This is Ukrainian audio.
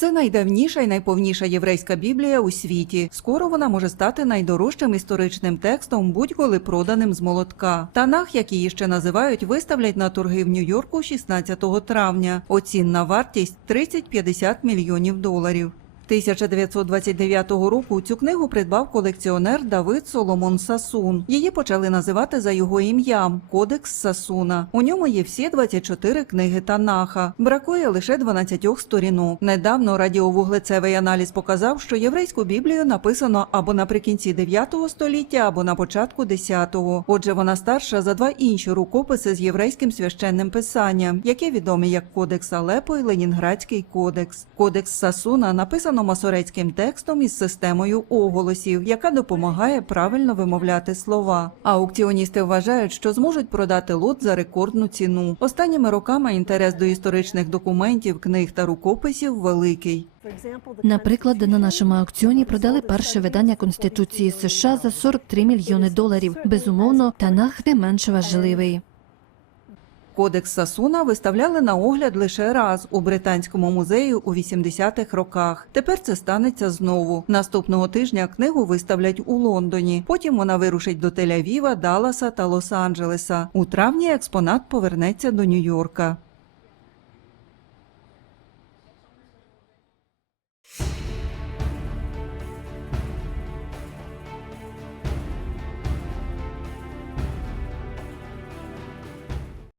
Це найдавніша і найповніша єврейська біблія у світі. Скоро вона може стати найдорожчим історичним текстом, будь-коли проданим з молотка. Танах, як її ще називають, виставлять на торги в Нью-Йорку 16 травня. Оцінна вартість 30-50 мільйонів доларів. 1929 року цю книгу придбав колекціонер Давид Соломон Сасун. Її почали називати за його ім'ям Кодекс Сасуна. У ньому є всі 24 книги Танаха. Бракує лише 12 сторінок. Недавно радіовуглецевий аналіз показав, що єврейську біблію написано або наприкінці 9 століття, або на початку 10-го. Отже, вона старша за два інші рукописи з єврейським священним писанням, яке відомі як Кодекс Алепо і Ленінградський кодекс. Кодекс Сасуна написано масорецьким текстом із системою оголосів, яка допомагає правильно вимовляти слова. Аукціоністи вважають, що зможуть продати лот за рекордну ціну. Останніми роками інтерес до історичних документів, книг та рукописів великий. Наприклад, на нашому аукціоні продали перше видання Конституції США за 43 мільйони доларів. Безумовно, Танах не менш важливий. Кодекс Сасуна виставляли на огляд лише раз у британському музеї у 80-х роках. Тепер це станеться знову. Наступного тижня книгу виставлять у Лондоні. Потім вона вирушить до Тель-Авіва, Далласа та Лос-Анджелеса. У травні експонат повернеться до Нью-Йорка.